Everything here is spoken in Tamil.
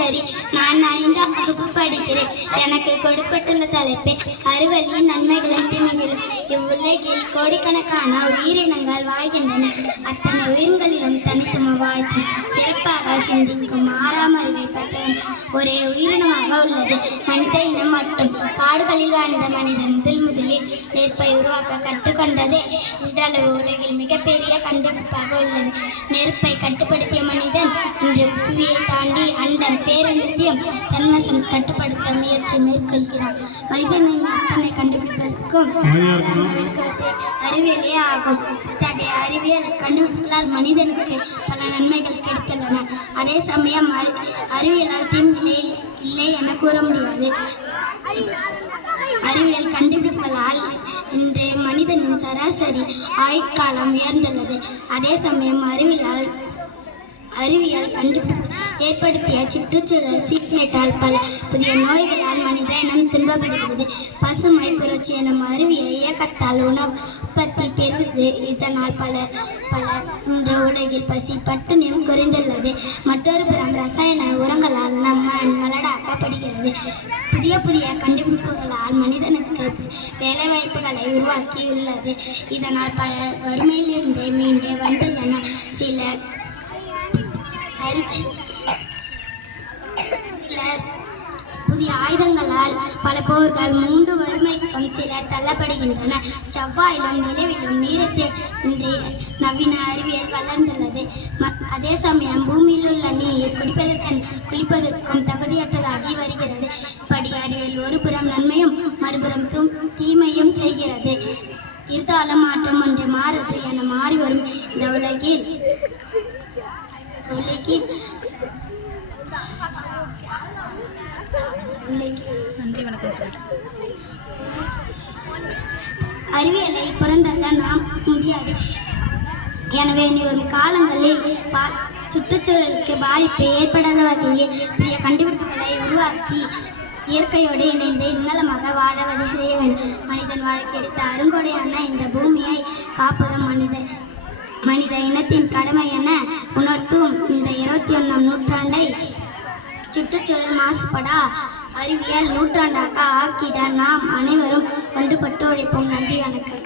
சராசரி. நான் 5ஆம் வகுப்பு படிக்கிறேன். எனக்கு கொடுக்கப்பட்டுள்ள தலைப்பு அறிவொளியின் நன்மைகளும் தீமைகளும். இவ்வுலகில் கோடிக்கணக்கான உயிரினங்கள் வாழ்கின்றன. அத்தனை உயிர்களிலும் தனித்துவ வாழ்க்கை சிறப்பாக சிந்திக்கும் 6ஆம் அறிவை பெற்றவன் ஒரே உயிரினமாக உள்ளது மனித இனம் மட்டும். காடுகளில் வாழ்ந்த மனிதன் முதலில் நெருப்பை உருவாக்க கற்றுக்கொண்டதே இன்றளவு உலகில் மிகப்பெரிய கண்டுபிடிப்பாக உள்ளது. நெருப்பை கட்டுப்படுத்திய மனிதன் இன்று புவியை தாண்டி அண்டம் பேரநித்தியம் தன்வசம் கட்டுப்படுத்த முயற்சி மேற்கொள்கிறார். மனிதனின் அத்தனை கண்டுபிடிப்புகளுக்கும் அறிவியலே ஆகும். இத்தகைய அறிவியல் கண்டுபிடிப்புகளால் மனிதனுக்கு பல நன்மைகள் கிடைத்துள்ளன. அதே சமயம் அறிவியலால் தீமை இல்லை என கூற முடியாது. அறிவியல் கண்டுபிடிப்புகளால் இன்றைய மனிதனின் சராசரி ஆயுட்காலம் உயர்ந்துள்ளது. அதே சமயம் அறிவியல் கண்டுபிடிப்பு ஏற்படுத்திய சுற்றுச்சூழல் சீர்கேட்டால் பல புதிய நோய்களால் மனித இனம் துன்பப்படுகிறது. பசுமை புரட்சி எனும் அறிவியல் இயக்கத்தால் உணவு உற்பத்தி பெருகுது. இதனால் பல இன்று உலகில் பசி பட்டினியும் குறைந்துள்ளது. மற்றொரு புறம் ரசாயன உரங்களால் நம்ம மலடாக்கப்படுகிறது. புதிய கண்டுபிடிப்புகளால் மனிதனுக்கு வேலைவாய்ப்புகளை உருவாக்கியுள்ளது. இதனால் பல வறுமையிலிருந்து மீண்டு வந்துள்ளன. சிலர் புதிய ஆயுதங்களால் பல போர்கள் மூண்டு வறுமைக்கும் சிலர் தள்ளப்படுகின்றனர். செவ்வாயிலும் நிலவிலும் நீரை இன்றி நவீன அறிவியல் வளர்ந்துள்ளது. அதே சமயம் பூமியில் உள்ள நீர் குளிப்பதற்கும் தகுதியற்றதாகி வருகிறது. இப்படி அறிவியல் ஒரு புறம் நன்மையும் மறுபுறம் தீமையும் செய்கிறது. இருந்தாலும் மாற்றம் ஒன்று மாறுது என மாறி வரும் இந்த உலகில் அறிவியலை புறந்தள்ள நாம் முடியாது. எனவே வரும் காலங்களில் சுற்றுச்சூழலுக்கு பாதிப்பு ஏற்படாத வகையில் புதிய கண்டுபிடிப்புகளை உருவாக்கி இயற்கையோடு இணைந்து இன்னலமாக வாழ வழி செய்ய வேண்டும். மனிதன் வாழ்க்கை எடுத்த அருங்கொடையான இந்த பூமியை காப்பதும் மனித இனத்தின் கடமை என உணர்த்தும் இந்த 21ஆம் நூற்றாண்டை சுற்றுச்சூழல் மாசுபடா அறிவியல் நூற்றாண்டாக ஆக்கிட நாம் அனைவரும் ஒன்றுபட்டு உழைப்போம். நன்றி, வணக்கம்.